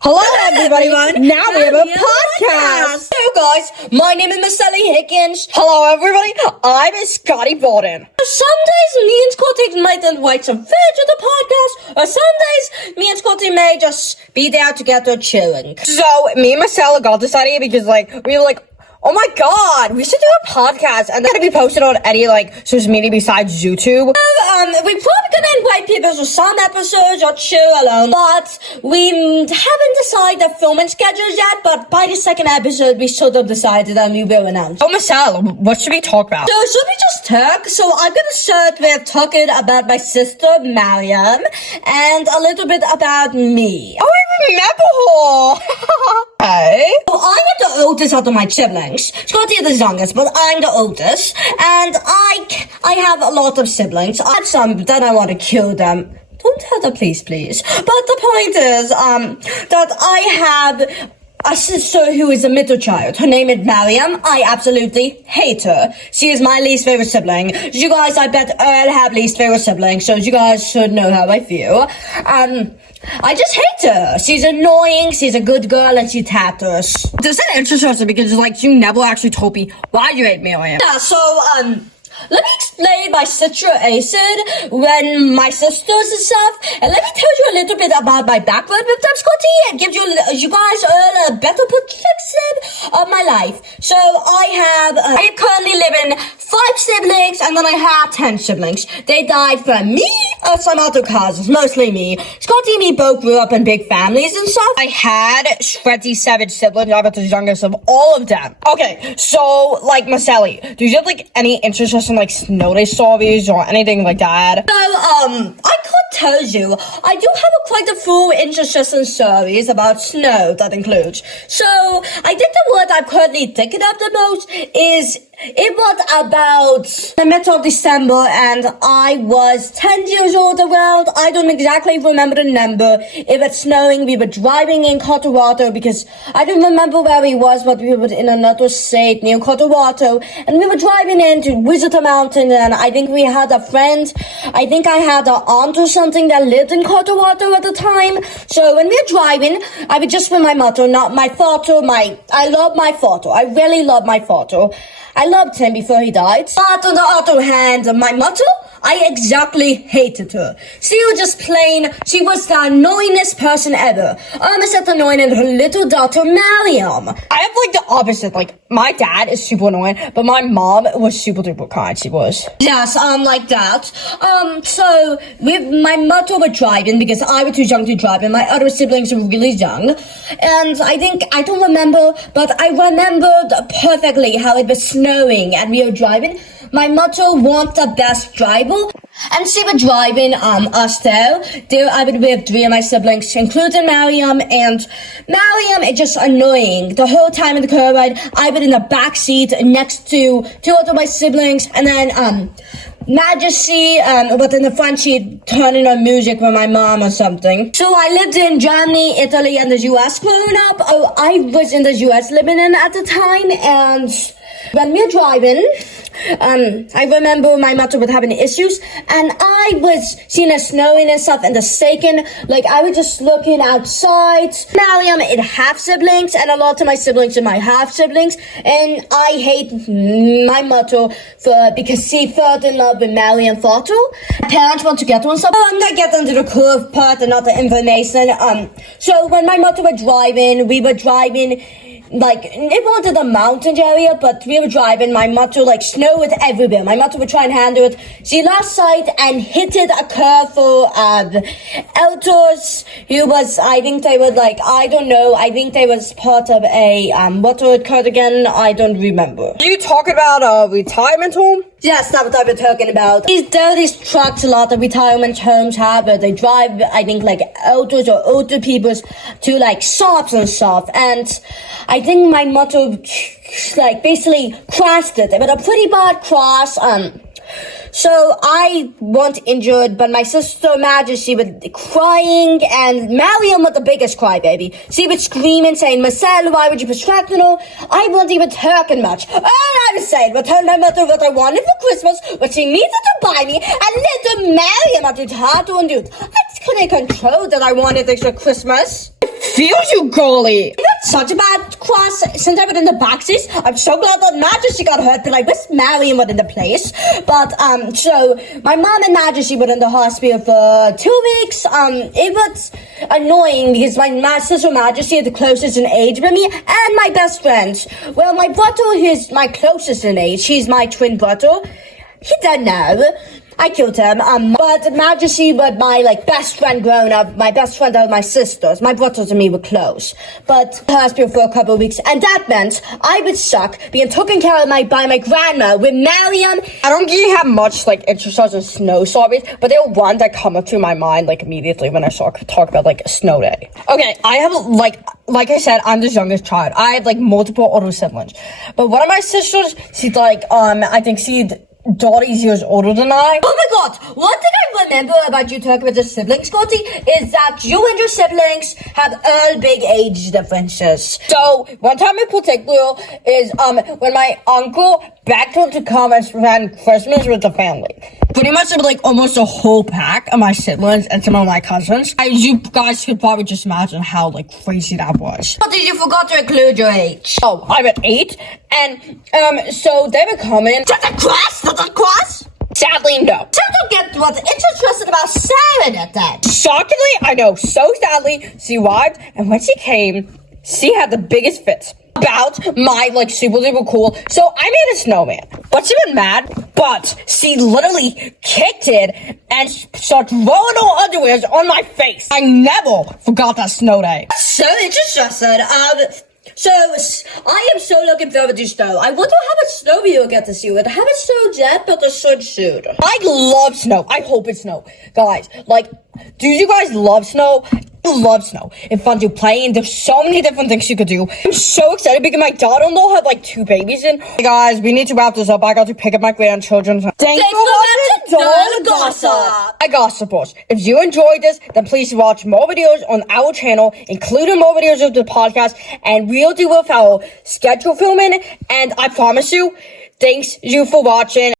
Hello, everybody. Now we have a podcast. Hello, guys. My name is Michele Higgins. Hello, everybody. I'm Scotty Bolden. Some days me and Scotty might invite some friends to the podcast, or some days me and Scotty may just be there together chilling. So, me and Michele got this idea because, we were like, oh my god, we should do a podcast, and they're gonna be posted on any, social media besides YouTube. We're probably gonna invite people to some episodes or chill alone, but we haven't decided the filming schedules yet, but by the second episode, we sort of decided and we will announce. Oh, Michele, what should we talk about? So, should we just talk? So, I'm gonna start with talking about my sister, Mariam, and a little bit about me. Oh, I remember her! Hey. So I am the oldest of my siblings. Scotty is the youngest, but I'm the oldest. And I have a lot of siblings. I have some, but then I want to kill them. Don't tell them, please. But the point is, that I have a sister who is a middle child. Her name is Mariam. I absolutely hate her. She is my least favorite sibling. You guys, I bet all have least favorite siblings, so you guys should know how I feel. I just hate her. She's annoying, she's a good girl, and she tatters. This is interesting because, you never actually told me why you hate Mariam. Yeah, so, let me explain my situation when my sisters and stuff, and let me tell you a little bit about my background with them, Scotty, and give you guys all a better perspective of my life. So I currently live in 5 siblings, and then I had 10 siblings. They died from me or some other causes, mostly me. Scotty and me both grew up in big families and stuff. I had 27 siblings. I was the youngest of all of them. Okay, so, Michele, do you have, any interest in snow day stories or anything like that? So, I could tell you, I do have quite a few interesting stories about snow that includes. So, I think the word I'm currently thinking of the most is, it was about the middle of December, and I was 10 years old around. I don't exactly remember the number. It was snowing. We were driving in Colorado because I don't remember where we was, but we were in another state near Colorado, and we were driving in to visit a mountain, and I think we had a friend. I think I had an aunt or something that lived in Colorado at the time. So when we were driving, I was just with my mother, not my father. I love my father. I really love my father. I loved him before he died. But on the other hand, my mother, I exactly hated her. She was the annoyingest person ever. Almost as annoying as her little daughter, Mariam. I have, the opposite. My dad is super annoying, but my mom was super duper kind. She was. Yes, like that. So, with my mother were driving because I was too young to drive, and my other siblings were really young. And I don't remember, but I remembered perfectly how it was snowing and we were driving. My mother was the best driver, and she was driving us there. There I would with 3 of my siblings, including Mariam, and Mariam is just annoying. The whole time in the car ride, I was in the back seat next to 2 other my siblings, and then Majesty was in the front seat turning on music with my mom or something. So I lived in Germany, Italy, and the US growing up. Oh, I was in the US living in at the time, and when we were driving, I remember my mother was having issues, and I was seeing it snowing and stuff, and the shaking, I was just looking outside. Mariam is half siblings, and a lot of my siblings are my half siblings, and I hate my mother because she fell in love with Mariam father. My parents were together and stuff. I'm gonna get into the curve part and not the information. So when my mother was driving, we were driving. It wasn't a mountain area, but we were driving. My mother, snow was everywhere. My mother would try and handle it. She lost sight and hit a curve full of elders who was, I think they were I don't know. I think they was part of a, what was it called again? I don't remember. Are you talking about a retirement home? Yes, that's what I've been talking about. These trucks a lot of retirement homes have, where they drive, I think, elders or older people to, shops and stuff. And I think my mother, basically crashed it. It was a pretty bad crash. So I wasn't injured, but my sister Maggie, she was crying, and Mariam was the biggest crybaby. She was screaming, saying, "Michele, why would you distract her?" I wasn't even talking much. All I was saying was tell my mother what I wanted for Christmas, what she needed to buy me, and little Mariam had to hard to do. I just couldn't control that I wanted this for Christmas. Feels you, girly. That's such a bad cross since I was in the boxes. I'm so glad that Majesty got hurt, but I wish Marion was in the place. But, so, my mom and Majesty were in the hospital for 2 weeks. It was annoying because my sister Majesty is the closest in age with me and my best friend. Well, my brother is my closest in age. He's my twin brother. He doesn't know. I killed him, but Majesty was my, best friend growing up, my best friend of my sisters. My brothers and me were close. But I was hospital for a couple of weeks, and that meant I was stuck being taken care of by my grandma with Mariam. I don't really have much, interest in snow stories, but there are one that come up to my mind, immediately when I talk about, a snow day. Okay, I have, like I said, I'm the youngest child. I have, multiple older siblings. But one of my sisters, she's, I think she's 30 years older than I. Oh my god, one thing I remember about you talking about the siblings, Scotty, is that you and your siblings have all big age differences. So, one time in particular is, when my uncle backed home to come and spend Christmas with the family. Pretty much, it was, almost a whole pack of my siblings and some of my cousins. You guys could probably just imagine how, crazy that was. But you forgot to include your age. Oh, I'm at 8, and, so they were coming. Just a cross? Not a cross? Sadly, no. So don't get what's interested about Sarah at that. Shockingly, I know, so sadly, she arrived, and when she came, she had the biggest fits about my, super duper cool. So I made a snowman, but she was mad, but she literally kicked it and started throwing her underwears on my face. I never forgot that snow day. So interesting. So, I am so looking forward to snow. I wonder how much snow you'll get to see. How much snow yet, but the sun soon. I love snow. I hope it's snow. Guys, do you guys love snow? I love snow. It's fun to play, and there's so many different things you could do. I'm so excited because my daughter-in-law had 2 babies in. Hey guys, we need to wrap this up. I got to pick up my grandchildren. Thanks for watching Daughter Gossip. Hi gossipers. If you enjoyed this, then please watch more videos on our channel, including more videos of the podcast, and we'll do with our schedule filming, and I promise you, thanks you for watching.